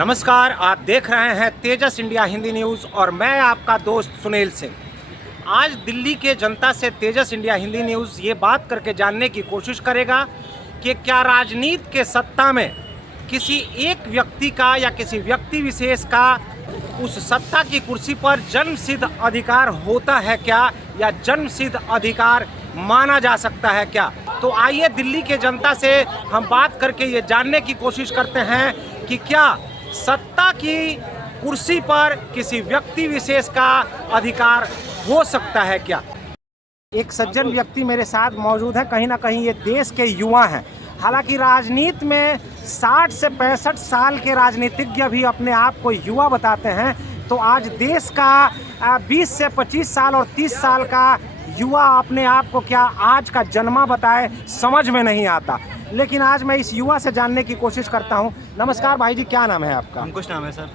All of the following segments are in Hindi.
नमस्कार, आप देख रहे हैं तेजस इंडिया हिंदी न्यूज़ और मैं आपका दोस्त सुनील सिंह। आज दिल्ली के जनता से तेजस इंडिया हिंदी न्यूज़ ये बात करके जानने की कोशिश करेगा कि क्या राजनीति के सत्ता में किसी एक व्यक्ति का या किसी व्यक्ति विशेष का उस सत्ता की कुर्सी पर जन्मसिद्ध अधिकार होता है क्या, या जन्मसिद्ध अधिकार माना जा सकता है क्या। तो आइए दिल्ली के जनता से हम बात करके ये जानने की कोशिश करते हैं कि क्या सत्ता की कुर्सी पर किसी व्यक्ति विशेष का अधिकार हो सकता है क्या। एक सज्जन व्यक्ति मेरे साथ मौजूद है, कहीं ना कहीं ये देश के युवा हैं। हालांकि राजनीति में 60 से 65 साल के राजनीतिज्ञ भी अपने आप को युवा बताते हैं, तो आज देश का 20 से 25 साल और 30 साल का युवा अपने आप को क्या आज का जन्मा बताए, समझ में नहीं आता। लेकिन आज मैं इस युवा से जानने की कोशिश करता हूं। नमस्कार भाई जी, क्या नाम है आपका? अंकुश नाम है सर।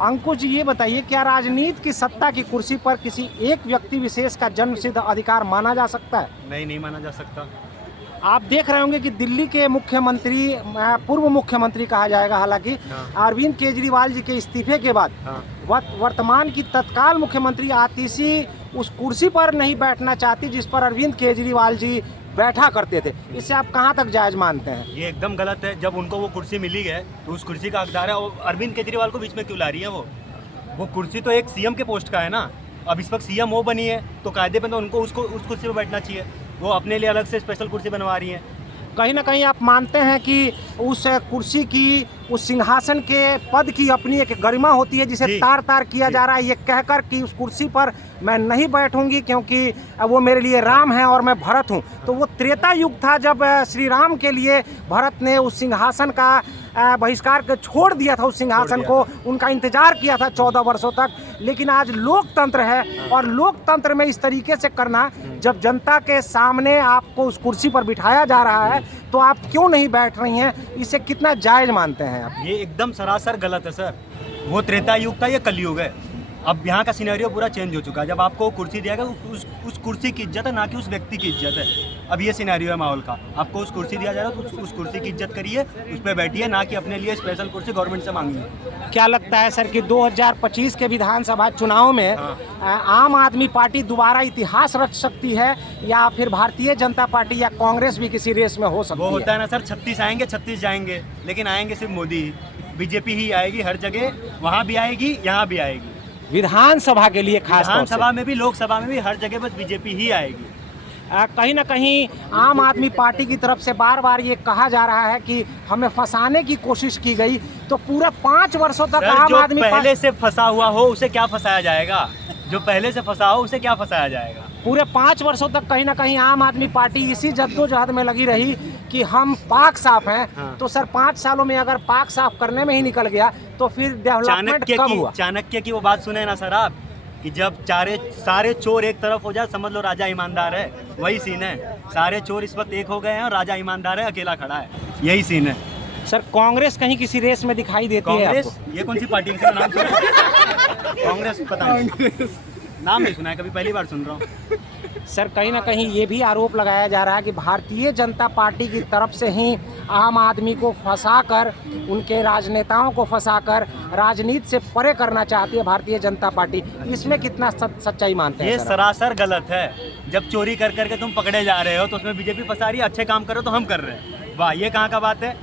अंकुश जी, ये बताइए, क्या राजनीति की सत्ता की कुर्सी पर किसी एक व्यक्ति विशेष का जन्मसिद्ध अधिकार माना जा सकता है? नहीं माना जा सकता। आप देख रहे होंगे कि दिल्ली के मुख्यमंत्री, पूर्व मुख्यमंत्री कहा जाएगा हालांकि, अरविंद केजरीवाल जी के इस्तीफे के बाद वर्तमान की तत्काल मुख्यमंत्री आतिशी उस कुर्सी पर नहीं बैठना चाहती जिस पर अरविंद केजरीवाल जी बैठा करते थे। इससे आप कहां तक जायज मानते हैं? ये एकदम गलत है। जब उनको वो कुर्सी मिली है तो उस कुर्सी का हकदार है। और अरविंद केजरीवाल को बीच में क्यों ला रही है? वो कुर्सी तो एक सीएम के पोस्ट का है ना। अब इस वक्त सीएम वो बनी है तो कायदे पे तो उनको उस कुर्सी पर बैठना चाहिए। वो अपने लिए अलग से स्पेशल कुर्सी बनवा रही है। कहीं ना कहीं आप मानते हैं कि उस कुर्सी की, उस सिंहासन के पद की अपनी एक गरिमा होती है जिसे तार तार किया जा रहा है ये कहकर कि उस कुर्सी पर मैं नहीं बैठूंगी क्योंकि वो मेरे लिए राम है और मैं भरत हूं। तो वो त्रेता युग था जब श्री राम के लिए भरत ने उस सिंहासन का बहिष्कार कर छोड़ दिया था। उस सिंहासन को उनका इंतजार किया था 14 वर्षों तक। लेकिन आज लोकतंत्र है और लोकतंत्र में इस तरीके से करना, जब जनता के सामने आपको उस कुर्सी पर बिठाया जा रहा है तो आप क्यों नहीं बैठ रही हैं, इसे कितना जायज मानते हैं आप? ये एकदम सरासर गलत है सर। वो त्रेता युग था, ये कलयुग है। अब यहाँ का सिनेरियो पूरा चेंज हो चुका है। जब आपको कुर्सी दिया गया उस कुर्सी की इज्जत है, ना कि उस व्यक्ति की इज्जत है। अब ये सिनेरियो है माहौल का। आपको उस कुर्सी दिया जा रहा है तो उस कुर्सी की इज्जत करिए, उस पर बैठिए, ना कि अपने लिए स्पेशल कुर्सी गवर्नमेंट से मांगिए। क्या लगता है सर कि 2025 के विधानसभा चुनाव में आम आदमी पार्टी दोबारा इतिहास रच सकती है, या फिर भारतीय जनता पार्टी या कांग्रेस भी किसी रेस में हो सकती है? वो होता है ना सर, 36 आएंगे 36 जाएंगे, लेकिन आएंगे सिर्फ मोदी। बीजेपी ही आएगी हर जगह, वहाँ भी आएगी, यहाँ भी आएगी। विधानसभा के लिए खास तौर से, विधानसभा में भी, लोकसभा में भी, हर जगह बस बीजेपी ही आएगी। कहीं ना कहीं आम आदमी पार्टी की तरफ से बार बार ये कहा जा रहा है कि हमें फंसाने की कोशिश की गई। तो पूरा 5 वर्षों तक आम आदमी पहले से फंसा हुआ हो उसे क्या फंसाया जाएगा? जो पहले से फंसा हो उसे क्या फंसाया जाएगा? पूरे 5 वर्षों तक कहीं ना कहीं आम आदमी पार्टी इसी जद्दोजहद में लगी रही कि हम पाक साफ हैं। तो सर 5 सालों में अगर पाक साफ करने में ही निकल गया तो फिर डेवलपमेंट कब हुआ? चाणक्य की वो बात सुने ना सर आप, कि जब सारे चोर एक तरफ हो जाए, समझ लो राजा ईमानदार है। वही सीन है। सारे चोर इस वक्त एक हो गए हैं और राजा ईमानदार है, अकेला खड़ा है। यही सीन है सर। कांग्रेस कहीं किसी रेस में दिखाई देती है आपको? ये कौन सी पार्टी है? नाम सुना? कांग्रेस पता नहीं, नाम नहीं सुना है कभी, पहली बार सुन रहा हूँ। सर कहीं ना कहीं ये भी आरोप लगाया जा रहा है कि भारतीय जनता पार्टी की तरफ से ही आम आदमी को फंसाकर, उनके राजनेताओं को फंसाकर राजनीति से परे करना चाहती है भारतीय जनता पार्टी। इसमें कितना सच्चाई मानते हैं? ये सरासर गलत है। जब चोरी कर करके तुम पकड़े जा रहे हो तो उसमें बीजेपी फंसा रही है, अच्छे काम करो तो हम कर रहे हैं। वाह, ये कहाँ का बात है?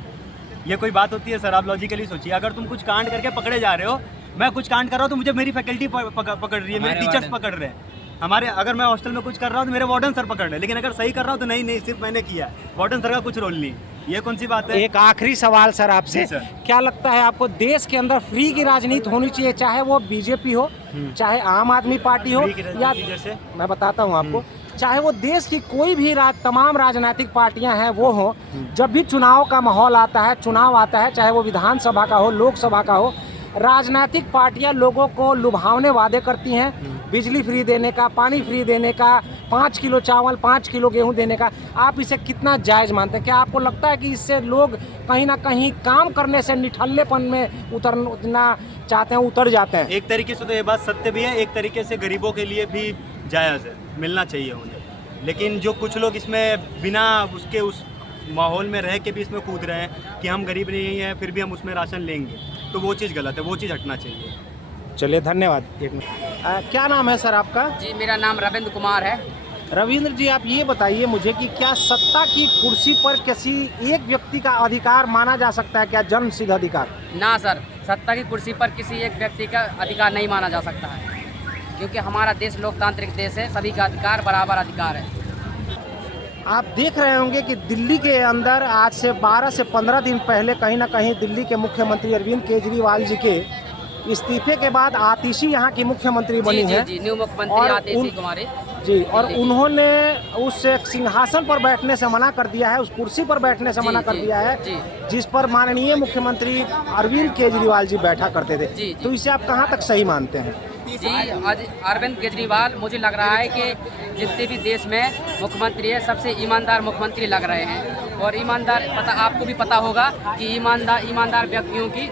ये कोई बात होती है सर? आप लॉजिकली सोचिए, अगर तुम कुछ कांड करके पकड़े जा रहे हो, मैं कुछ कांड कर रहा हूँ तो मुझे मेरी फैकल्टी पकड़ रही है, मेरे टीचर्स पकड़ रहे हैं। अगर मैं हॉस्टल में कुछ कर रहा हूँ तो मेरे वार्डन सर पकड़ रहे हैं। लेकिन अगर सही कर रहा हूँ तो नहीं, सिर्फ मैंने किया, वार्डन सर का कुछ रोल नहीं। ये कौन सी बात है? एक आखिरी सवाल सर आपसे, क्या लगता है आपको, देश के अंदर फ्री की राजनीति होनी चाहिए, चाहे वो बीजेपी हो, चाहे आम आदमी पार्टी हो, या जैसे मैं बताता हूँ आपको, चाहे वो देश की कोई भी तमाम राजनीतिक पार्टियां हैं वो हो, जब भी चुनाव का माहौल आता है, चुनाव आता है, चाहे वो विधानसभा का हो, लोकसभा का हो, राजनीतिक पार्टियां लोगों को लुभावने वादे करती हैं, बिजली फ्री देने का, पानी फ्री देने का, 5 किलो चावल, 5 किलो गेहूं देने का। आप इसे कितना जायज़ मानते हैं? क्या आपको लगता है कि इससे लोग कहीं ना कहीं काम करने से निठल्लेपन में उतरना चाहते हैं, उतर जाते हैं? एक तरीके से तो ये बात सत्य भी है, एक तरीके से गरीबों के लिए भी जायज़ है, मिलना चाहिए उन्हें। लेकिन जो कुछ लोग इसमें बिना उसके उस माहौल में रह के भी इसमें कूद रहे हैं कि हम गरीब नहीं हैं फिर भी हम उसमें राशन लेंगे, तो वो चीज़ गलत है, वो चीज़ हटना चाहिए। चलिए धन्यवाद। एक मिनट, क्या नाम है सर आपका? जी, मेरा नाम रविंद्र कुमार है। रविंद्र जी, आप ये बताइए मुझे कि क्या सत्ता की कुर्सी पर किसी एक व्यक्ति का अधिकार माना जा सकता है, क्या जन्म सिद्ध अधिकार? ना सर, सत्ता की कुर्सी पर किसी एक व्यक्ति का अधिकार नहीं माना जा सकता है, क्योंकि हमारा देश लोकतांत्रिक देश है, सभी का अधिकार बराबर अधिकार है। आप देख रहे होंगे कि दिल्ली के अंदर आज से 12 से 15 दिन पहले कहीं ना कहीं दिल्ली के मुख्यमंत्री अरविंद केजरीवाल जी के इस्तीफे के बाद आतिशी यहाँ की मुख्यमंत्री बनी है। जी, न्यू मुख्यमंत्री और आतिशी कुमारी जी, और उन्होंने उस सिंहासन पर बैठने से मना कर दिया है, उस कुर्सी पर बैठने से मना कर दिया है जिस पर माननीय मुख्यमंत्री अरविंद केजरीवाल जी बैठा करते थे। तो इसे आप कहाँ तक सही मानते हैं? जी, आज अरविंद केजरीवाल मुझे लग रहा है कि जितने भी देश में मुख्यमंत्री है सबसे ईमानदार मुख्यमंत्री लग रहे हैं। और ईमानदार, आपको भी पता होगा कि ईमानदार व्यक्तियों की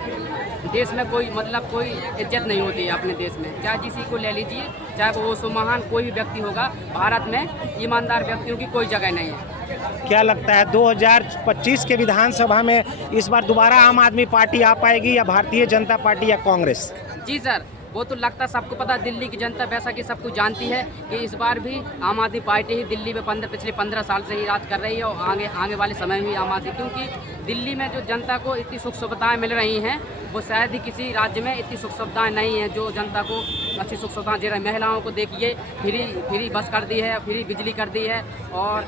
देश में कोई कोई इज्जत नहीं होती है अपने देश में। चाहे किसी को ले लीजिए, चाहे वो सुमहान कोई भी व्यक्ति होगा, भारत में ईमानदार व्यक्तियों की कोई जगह नहीं है। क्या लगता है 2025 के विधानसभा में इस बार दोबारा आम आदमी पार्टी आ पाएगी या भारतीय जनता पार्टी या कांग्रेस? जी सर, वो तो लगता सबको पता, दिल्ली की जनता वैसा कि सब कुछ जानती है कि इस बार भी आम आदमी पार्टी ही दिल्ली में पिछले 15 साल से ही राज कर रही है, और आगे वाले समय में भी आम आदमी, क्योंकि दिल्ली में जो जनता को इतनी सुख सुविधाएं मिल रही हैं वो शायद ही किसी राज्य में इतनी सुख सुविधाएं नहीं हैं जो जनता को अच्छी सुख सुविधाएं दे रही है। महिलाओं को देखिए, फ्री बस कर दी है, फ्री बिजली कर दी है, और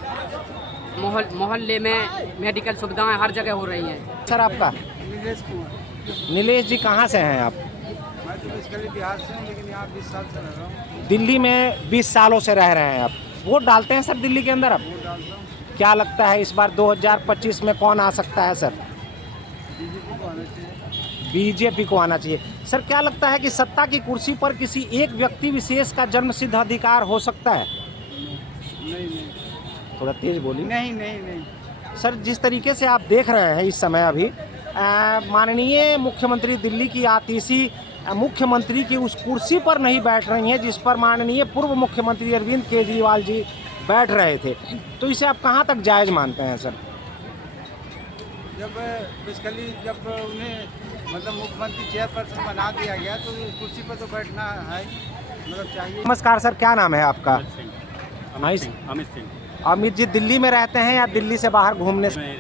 मोहल्ले में मेडिकल सुविधाएँ हर जगह हो रही हैं। सर आपका? नीलेश जी, कहाँ से हैं आप? मैं तो बेसिकली बिहार से हूँ, लेकिन यहाँ 20 साल से रह रहा हूँ। दिल्ली में 20 सालों से रह रहे हैं आप। वोट डालते हैं सर दिल्ली के अंदर आप? वोट डालता हूँ। क्या लगता है इस बार 2025 में कौन आ सकता है सर? बीजेपी को आना चाहिए। बीजेपी को आना चाहिए। सर, क्या लगता है कि सत्ता की कुर्सी पर किसी एक व्यक्ति विशेष का जन्म सिद्ध अधिकार हो सकता है? नहीं। थोड़ा तेज बोलिए। नहीं। सर, जिस तरीके से आप देख रहे हैं इस समय अभी माननीय मुख्यमंत्री दिल्ली की आतिशी मुख्यमंत्री की उस कुर्सी पर नहीं बैठ रही हैं जिस पर माननीय पूर्व मुख्यमंत्री अरविंद केजरीवाल जी बैठ रहे थे, तो इसे आप कहां तक जायज़ मानते हैं सर? जब उन्हें मुख्यमंत्री चेयरपर्सन बना दिया गया तो कुर्सी पर तो बैठना है, चाहिए। नमस्कार सर, क्या नाम है आपका? अमित सिंह। अमित जी, दिल्ली में रहते हैं या दिल्ली से बाहर घूमने से?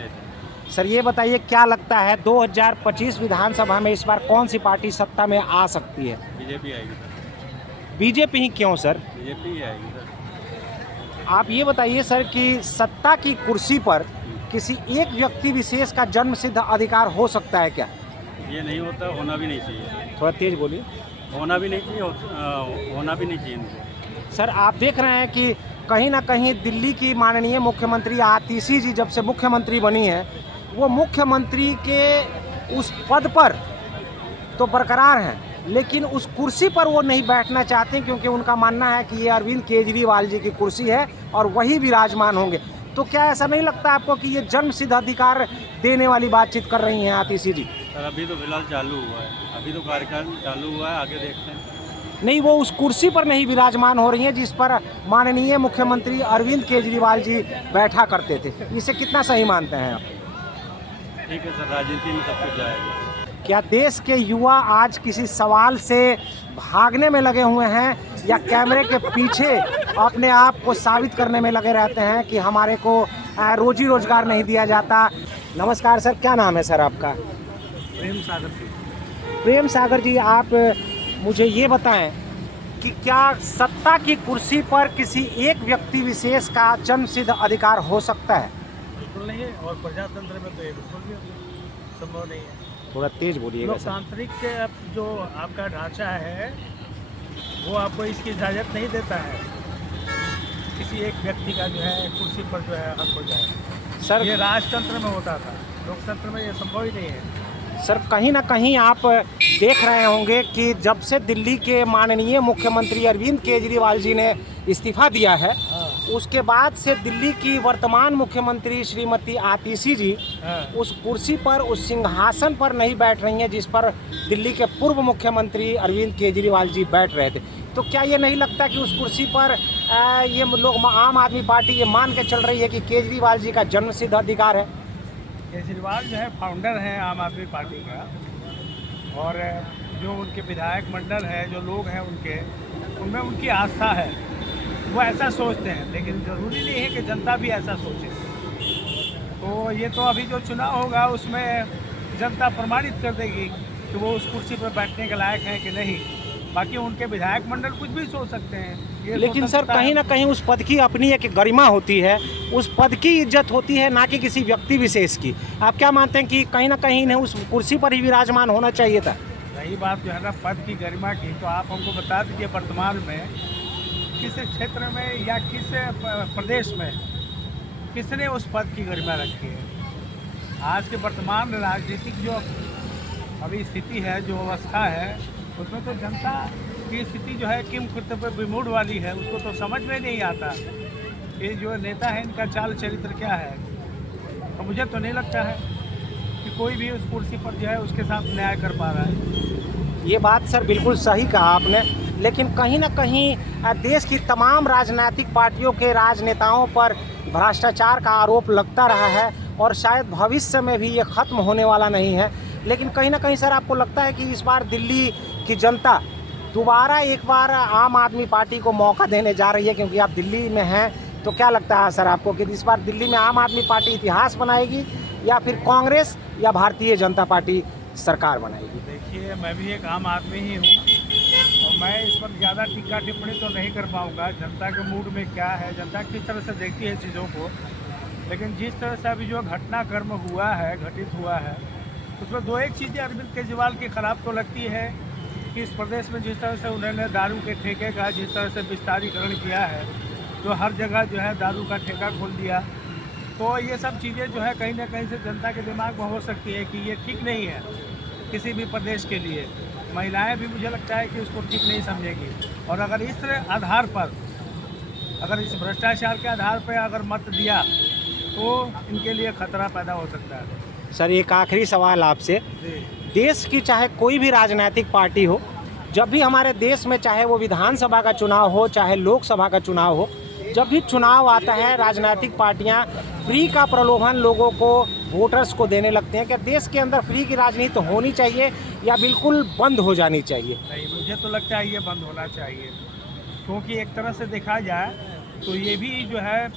सर, ये बताइए क्या लगता है 2025 विधानसभा में इस बार कौन सी पार्टी सत्ता में आ सकती है? बीजेपी आएगी सर। बीजेपी ही क्यों सर? बीजेपी ही आएगी सर। आप ये बताइए सर कि सत्ता की कुर्सी पर किसी एक व्यक्ति विशेष का जन्म सिद्ध अधिकार हो सकता है क्या? ये नहीं होता, होना भी नहीं चाहिए। थोड़ा तेज बोलिए। होना भी नहीं चाहिए, होना भी नहीं चाहिए इनको। सर, आप देख रहे हैं कि कहीं ना कहीं दिल्ली की माननीय मुख्यमंत्री आतिशी जी जब से मुख्यमंत्री बनी है, वो मुख्यमंत्री के उस पद पर तो बरकरार हैं, लेकिन उस कुर्सी पर वो नहीं बैठना चाहते क्योंकि उनका मानना है कि ये अरविंद केजरीवाल जी की कुर्सी है और वही विराजमान होंगे। तो क्या ऐसा नहीं लगता आपको कि ये जन्म सिद्ध अधिकार देने वाली बातचीत कर रही हैं आतिशी जी? सर, अभी तो फिलहाल चालू हुआ है, अभी तो कार्यकाल चालू हुआ है, आगे देखते हैं। नहीं, वो उस कुर्सी पर नहीं विराजमान हो रही हैं जिस पर माननीय मुख्यमंत्री अरविंद केजरीवाल जी बैठा करते थे। इसे कितना सही मानते हैं आप? ठीक है सर, राजनीति में सब कुछ जाएगा। क्या देश के युवा आज किसी सवाल से भागने में लगे हुए हैं या कैमरे के पीछे अपने आप को साबित करने में लगे रहते हैं कि हमारे को रोजी रोजगार नहीं दिया जाता? नमस्कार सर, क्या नाम है सर आपका? प्रेम सागर। प्रेम सागर जी, आप मुझे ये बताएं कि क्या सत्ता की कुर्सी पर किसी एक व्यक्ति विशेष का जन्म सिद्ध अधिकार हो सकता है? बिल्कुल नहीं है, और प्रजातंत्र में तो ये बिल्कुल भी संभव नहीं है। थोड़ा तेज बोलिएगा सर। लोकतांत्रिक जो आपका ढांचा है वो आपको इसकी इजाज़त नहीं देता है किसी एक व्यक्ति का जो है कुर्सी पर जो है हक हो जाए। सर, ये राजतंत्र में होता था, लोकतंत्र में ये संभव ही नहीं है। सर, कहीं ना कहीं आप देख रहे होंगे कि जब से दिल्ली के माननीय मुख्यमंत्री अरविंद केजरीवाल जी ने इस्तीफा दिया है, उसके बाद से दिल्ली की वर्तमान मुख्यमंत्री श्रीमती आतिशी जी उस कुर्सी पर, उस सिंहासन पर नहीं बैठ रही हैं जिस पर दिल्ली के पूर्व मुख्यमंत्री अरविंद केजरीवाल जी बैठ रहे थे। तो क्या ये नहीं लगता कि उस कुर्सी पर ये लोग, आम आदमी पार्टी ये मान के चल रही है कि केजरीवाल जी का जन्म सिद्ध अधिकार है? केजरीवाल जो है फाउंडर हैं आम आदमी पार्टी का, और जो उनके विधायक मंडल है, जो लोग हैं उनके, उनमें उनकी आस्था है, वो ऐसा सोचते हैं। लेकिन ज़रूरी नहीं है कि जनता भी ऐसा सोचे। तो ये तो अभी जो चुनाव होगा उसमें जनता प्रमाणित कर देगी कि वो उस कुर्सी पर बैठने के लायक हैं कि नहीं। बाकी उनके विधायक मंडल कुछ भी सोच सकते हैं। ये लेकिन सर स्वतंत्रता कहीं है। ना कहीं उस पद की अपनी एक गरिमा होती है, उस पद की इज्जत होती है, ना कि किसी व्यक्ति विशेष की। आप क्या मानते हैं कि कहीं ना कहीं इन्हें उस कुर्सी पर ही विराजमान होना चाहिए था? रही बात जो है ना पद की गरिमा की, तो आप हमको बता दीजिए वर्तमान में किस क्षेत्र में या किस प्रदेश में किसने उस पद की गरिमा रखी है। आज के वर्तमान राजनीतिक जो अभी स्थिति है, जो अवस्था है, उसमें तो जनता की स्थिति जो है किम कर्तव्य विमूढ़ वाली है। उसको तो समझ में नहीं आता ये जो नेता है इनका चाल चरित्र क्या है। तो मुझे तो नहीं लगता है कि कोई भी उस कुर्सी पर जो है उसके साथ न्याय कर पा रहा है। ये बात सर बिल्कुल सही कहा आपने, लेकिन कहीं ना कहीं देश की तमाम राजनीतिक पार्टियों के राजनेताओं पर भ्रष्टाचार का आरोप लगता रहा है और शायद भविष्य में भी ये ख़त्म होने वाला नहीं है। लेकिन कहीं ना कहीं सर आपको लगता है कि इस बार दिल्ली की जनता दोबारा एक बार आम आदमी पार्टी को मौका देने जा रही है? क्योंकि आप दिल्ली में हैं, तो क्या लगता है सर आपको कि इस बार दिल्ली में आम आदमी पार्टी इतिहास बनाएगी या फिर कांग्रेस या भारतीय जनता पार्टी सरकार बनाएगी? देखिए, मैं भी एक आम आदमी ही हूँ और मैं इस पर ज़्यादा टीका टिप्पणी तो नहीं कर पाऊँगा। जनता के मूड में क्या है, जनता किस तरह से देखती है चीज़ों को। लेकिन जिस तरह से अभी जो घटनाक्रम हुआ है, घटित हुआ है, उसमें दो एक चीज़ें अरविंद केजरीवाल की ख़राब तो लगती है कि इस प्रदेश में जिस तरह से उन्होंने दारू के ठेके का जिस तरह से विस्तारीकरण किया है, तो हर जगह जो है दारू का ठेका खोल दिया। तो ये सब चीज़ें जो है कहीं ना कहीं से जनता के दिमाग में हो सकती है कि ये ठीक नहीं है किसी भी प्रदेश के लिए। महिलाएं भी मुझे लगता है कि उसको ठीक नहीं समझेगी। और अगर इस तरह आधार पर, अगर इस भ्रष्टाचार के आधार पर अगर मत दिया तो इनके लिए खतरा पैदा हो सकता है। सर एक आखिरी सवाल आपसे, देश की चाहे कोई भी राजनीतिक पार्टी हो, जब भी हमारे देश में चाहे वो विधानसभा का चुनाव हो चाहे लोकसभा का चुनाव हो, जब भी चुनाव आता है राजनीतिक पार्टियां फ्री का प्रलोभन लोगों को, वोटर्स को देने लगते हैं। क्या देश के अंदर फ्री की राजनीति होनी चाहिए या बिल्कुल बंद हो जानी चाहिए? नहीं, मुझे तो लगता है ये बंद होना चाहिए, क्योंकि एक तरह से देखा जाए तो ये भी जो है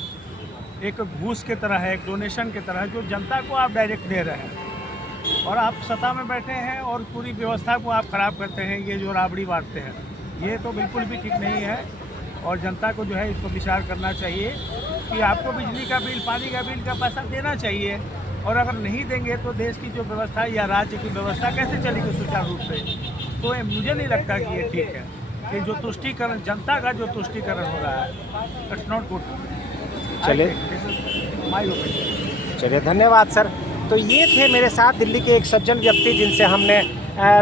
एक घूस की तरह है, एक डोनेशन की तरह, जो जनता को आप डायरेक्ट दे रहे हैं और आप सत्ता में बैठे हैं और पूरी व्यवस्था को आप ख़राब करते हैं। ये जो राबड़ी बांटते हैं, ये तो बिल्कुल भी ठीक नहीं है और जनता को जो है इस पर विचार करना चाहिए कि आपको बिजली का बिल, पानी का बिल का पैसा देना चाहिए। और अगर नहीं देंगे तो देश की जो व्यवस्था या राज्य की व्यवस्था कैसे चलेगी सुचारू रूप से। तो मुझे नहीं लगता कि ये ठीक है कि जो तुष्टीकरण, जनता का जो तुष्टीकरण हो रहा है, इट्स नॉट गुड। चलिए, माय ओपिनियन। चलिए धन्यवाद सर। तो ये थे मेरे साथ दिल्ली के एक सज्जन व्यक्ति जिनसे हमने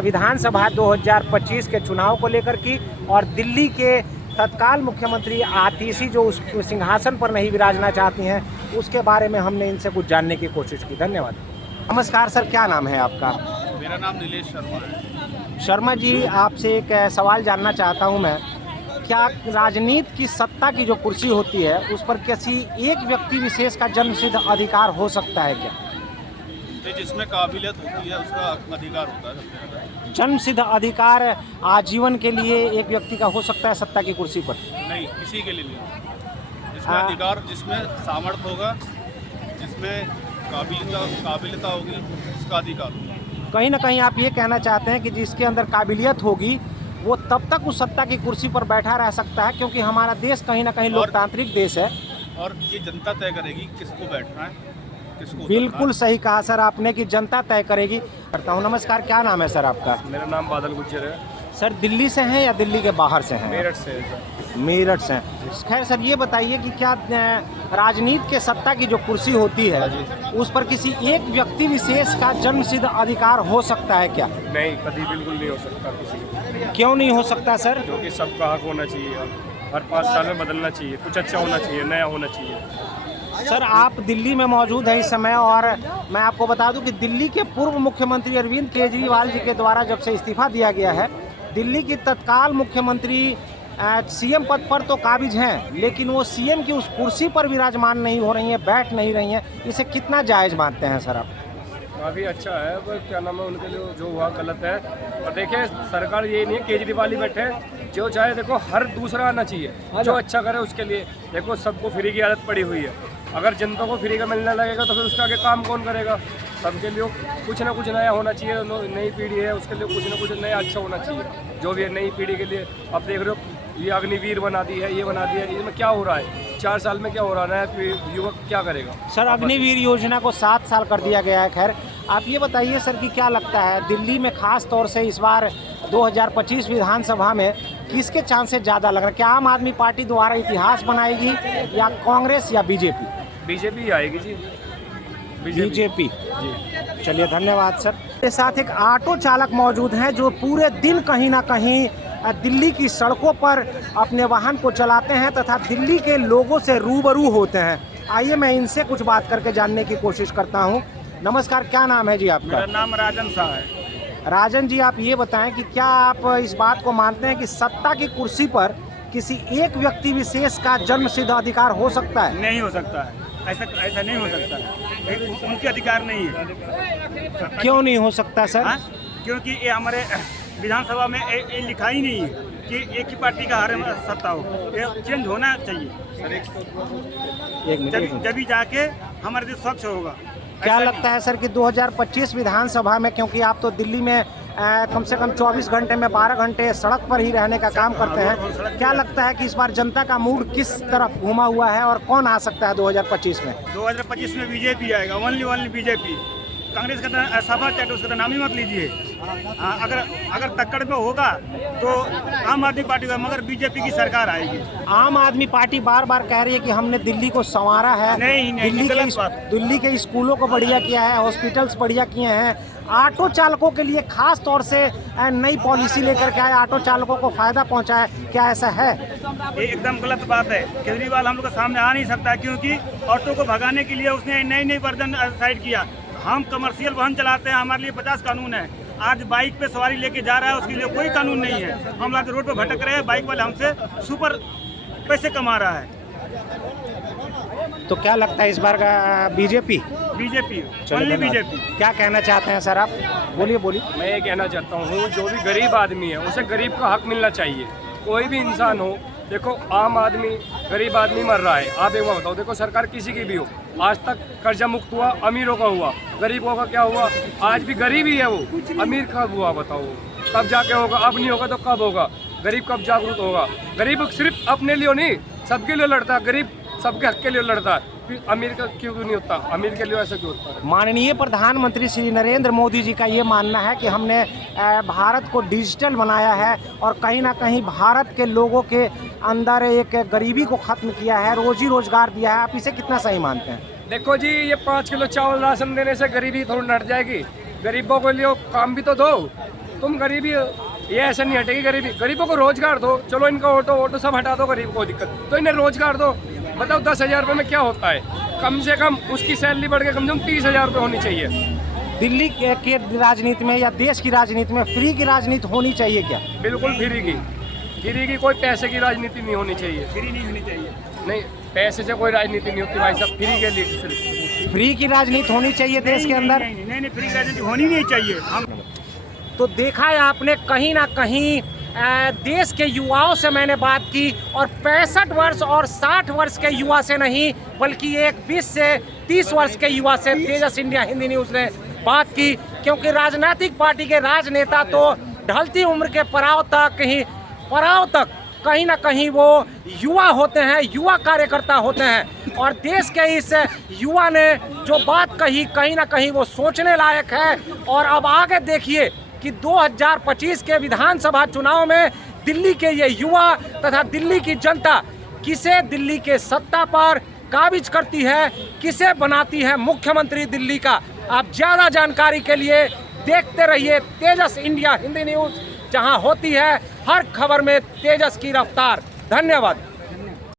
विधानसभा 2025 के चुनाव को लेकर की और दिल्ली के तत्काल मुख्यमंत्री आतिशी जो उस सिंहासन पर नहीं विराजना चाहती हैं उसके बारे में हमने इनसे कुछ जानने की कोशिश की। धन्यवाद। नमस्कार सर, क्या नाम है आपका? मेरा नाम नीलेश शर्मा है। शर्मा जी, आपसे एक सवाल जानना चाहता हूं मैं, क्या राजनीति की सत्ता की जो कुर्सी होती है उस पर किसी एक व्यक्ति विशेष का जन्मसिद्ध अधिकार हो सकता है क्या? ये जिसमें काबिलियत होती है उसका अधिकार होता है सबसे ज़्यादा। जन्मसिद्ध अधिकार आजीवन के लिए एक व्यक्ति का हो सकता है सत्ता की कुर्सी पर? नहीं, किसी के लिए नहीं। जिसमें अधिकार, जिसमें सामर्थ्य होगा, जिसमें काबिलियत होगी, उसका अधिकार होगा। कहीं ना कहीं आप ये कहना चाहते हैं कि जिसके अंदर काबिलियत होगी वो तब तक उस सत्ता की कुर्सी पर बैठा रह सकता है, क्योंकि हमारा देश कहीं ना कहीं लोकतांत्रिक देश है। और ये जनता तय करेगी किसको बैठना है, किसको बिल्कुल सही कहा सर आपने कि जनता तय करेगी। करता हूँ। नमस्कार, क्या नाम है सर आपका? मेरा नाम बादल गुज्जर है। सर दिल्ली से हैं या दिल्ली के बाहर से हैं? मेरठ से है सर। मेरठ से हैं। खैर सर, ये बताइए कि क्या राजनीति के सत्ता की जो कुर्सी होती है उस पर किसी एक व्यक्ति विशेष का जन्मसिद्ध अधिकार हो सकता है क्या? नहीं, कभी बिल्कुल नहीं हो सकता किसी को। क्यों नहीं हो सकता सर? क्योंकि सबका हक होना चाहिए, हर 5 साल में बदलना चाहिए, कुछ अच्छा होना चाहिए, नया होना चाहिए। सर आप दिल्ली में मौजूद हैं इस समय और मैं आपको बता दूं कि दिल्ली के पूर्व मुख्यमंत्री अरविंद केजरीवाल जी के द्वारा जब से इस्तीफा दिया गया है, दिल्ली की तत्काल मुख्यमंत्री सीएम पद पर तो काबिज हैं, लेकिन वो सीएम की उस कुर्सी पर विराजमान नहीं हो रही हैं, बैठ नहीं रही हैं। इसे कितना जायज़ मानते हैं सर आप? काफ़ी अच्छा है, पर क्या नाम है, उनके लिए जो हुआ गलत है। और देखिए सरकार ये नहीं है केजरीवाल ही बैठे, जो चाहे देखो हर दूसरा आना चाहिए, जो अच्छा करे उसके लिए। देखो सबको फ्री की आदत पड़ी हुई है, अगर जनता को फ्री का मिलने लगेगा तो फिर उसका आगे काम कौन करेगा। सबके लिए कुछ ना कुछ नया होना चाहिए, नई पीढ़ी है उसके लिए कुछ ना कुछ नया अच्छा होना चाहिए। जो भी है नई पीढ़ी के लिए, अब देख रहे हो ये अग्निवीर बना दी है, ये बना दिया है, इसमें क्या हो रहा है, 4 साल में क्या हो रहा है, युवक क्या करेगा। सर अग्निवीर योजना को 7 साल कर दिया गया है। खैर आप ये बताइए सर कि क्या लगता है दिल्ली में खास तौर से इस बार 2025 विधानसभा में किसके चांसेस ज़्यादा लग रहे हैं? क्या आम आदमी पार्टी दोबारा इतिहास बनाएगी या कांग्रेस या बीजेपी? बीजेपी आएगी जी, बीजेपी। चलिए धन्यवाद सर। मेरे साथ एक ऑटो चालक मौजूद हैं जो पूरे दिन कहीं ना कहीं दिल्ली की सड़कों पर अपने वाहन को चलाते हैं तथा दिल्ली के लोगों से रूबरू होते हैं। आइए मैं इनसे कुछ बात करके जानने की कोशिश करता हूं। नमस्कार, क्या नाम है जी आपका? मेरा नाम राजन शाह है। राजन जी, आप ये बताएं कि क्या आप इस बात को मानते हैं कि सत्ता की कुर्सी पर किसी एक व्यक्ति विशेष का जन्मसिद्ध अधिकार हो सकता है? नहीं हो सकता है, ऐसा नहीं हो सकता है, उनके अधिकार नहीं है। क्यों नहीं हो सकता सर? हाँ? क्योंकि ये हमारे विधानसभा में ये लिखा ही नहीं है कि एक ही पार्टी का हर सत्ता हो, ये चेंज होना चाहिए। एक मिनट। जब जाके हमारे देश स्वच्छ होगा। क्या लगता है सर कि 2025 विधानसभा में, क्योंकि आप तो दिल्ली में कम से कम 24 घंटे में 12 घंटे सड़क पर ही रहने का काम करते हैं, क्या लगता है कि इस बार जनता का मूड किस तरफ घुमा हुआ है और कौन आ सकता है 2025 में? 2025 में बीजेपी आएगा, ओनली बीजेपी। कांग्रेस का सभा चाहे उसका नाम ही मत लीजिए। हाँ, अगर टक्कर में होगा तो आम आदमी पार्टी का, मगर बीजेपी की सरकार आएगी। आम आदमी पार्टी बार बार कह रही है कि हमने दिल्ली को संवारा है, दिल्ली के स्कूलों को बढ़िया किया है, हॉस्पिटल्स बढ़िया किए हैं, ऑटो चालकों के लिए खास तौर से नई पॉलिसी लेकर के आए, ऑटो चालकों को फायदा पहुंचाया। क्या ऐसा है? ये एकदम गलत बात है। केजरीवाल हम लोग के सामने आ नहीं सकता, क्योंकि ऑटो को भगाने के लिए उसने नई वर्जन साइड किया। हम कमर्शियल वाहन चलाते हैं, हमारे लिए 50 कानून है। आज बाइक पे सवारी लेके जा रहा है, उसके लिए कोई कानून नहीं है। हम लोग रोड पे भटक रहे हैं, बाइक वाले हमसे सुपर पैसे कमा रहा है। तो क्या लगता है इस बार का बीजेपी? Only BJP. क्या कहना चाहते हैं सर आप? बोलिए। मैं ये कहना चाहता हूँ जो भी गरीब आदमी है उसे गरीब का हक मिलना चाहिए। कोई भी इंसान हो, देखो आम आदमी गरीब आदमी मर रहा है। आप एक बात बताओ, देखो सरकार किसी की भी हो, आज तक कर्जा मुक्त हुआ, अमीरों का हुआ, गरीबों का क्या हुआ? आज भी गरीब ही है वो, अमीर कब हुआ बताओ? कब जाके होगा? अब नहीं होगा तो कब होगा? गरीब कब जागरूक होगा? गरीब सिर्फ अपने लिए नहीं, सबके लिए लड़ता है। गरीब सबके हक के लिए लड़ता है, फिर अमीर का क्यों नहीं होता? अमीर के लिए ऐसा क्यों होता है? माननीय प्रधानमंत्री श्री नरेंद्र मोदी जी का ये मानना है कि हमने भारत को डिजिटल बनाया है और कहीं ना कहीं भारत के लोगों के अंदर एक गरीबी को ख़त्म किया है, रोजी रोजगार दिया है। आप इसे कितना सही मानते हैं? देखो जी, ये 5 किलो चावल राशन देने से गरीबी थोड़ी हट जाएगी? गरीबों के लिए काम भी तो दो। तुम गरीबी ये ऐसे नहीं हटेगी गरीबी। गरीबों को रोजगार दो। चलो इनका ऑटो सब हटा दो, गरीब को दिक्कत, तो इन्हें रोजगार दो। बताओ 10,000 रुपये में क्या होता है? कम से कम उसकी सैलरी बढ़ के कम से कम 30,000 रुपये होनी चाहिए। दिल्ली के राजनीति में या देश की राजनीति में फ्री की राजनीति होनी चाहिए क्या? बिल्कुल फ्री की, कोई पैसे की राजनीति नहीं होनी चाहिए। फ्री नहीं होनी चाहिए। नहीं, पैसे से कोई राजनीति नहीं होती भाई साहब। फ्री के लिए सिर्फ फ्री की राजनीति होनी चाहिए देश के अंदर। नहीं, फ्री राजनीति होनी नहीं चाहिए। हम तो देखा है आपने, कहीं ना कहीं देश के युवाओं से मैंने बात की और 65 वर्ष और 60 वर्ष के युवा से नहीं, बल्कि एक 20 से 30 वर्ष के युवा से तेजस इंडिया हिंदी न्यूज़ ने बात की। क्योंकि राजनीतिक पार्टी के राजनेता तो ढलती उम्र के पड़ाव तक कहीं ना कहीं वो युवा होते हैं, युवा कार्यकर्ता होते हैं। और देश के इस युवा ने जो बात कही, कहीं ना कहीं वो सोचने लायक है। और अब आगे देखिए कि 2025 के विधानसभा चुनाव में दिल्ली के ये युवा तथा दिल्ली की जनता किसे दिल्ली के सत्ता पर काबिज करती है, किसे बनाती है मुख्यमंत्री दिल्ली का। आप ज़्यादा जानकारी के लिए देखते रहिए तेजस इंडिया हिंदी न्यूज़, जहां होती है हर खबर में तेजस की रफ्तार। धन्यवाद।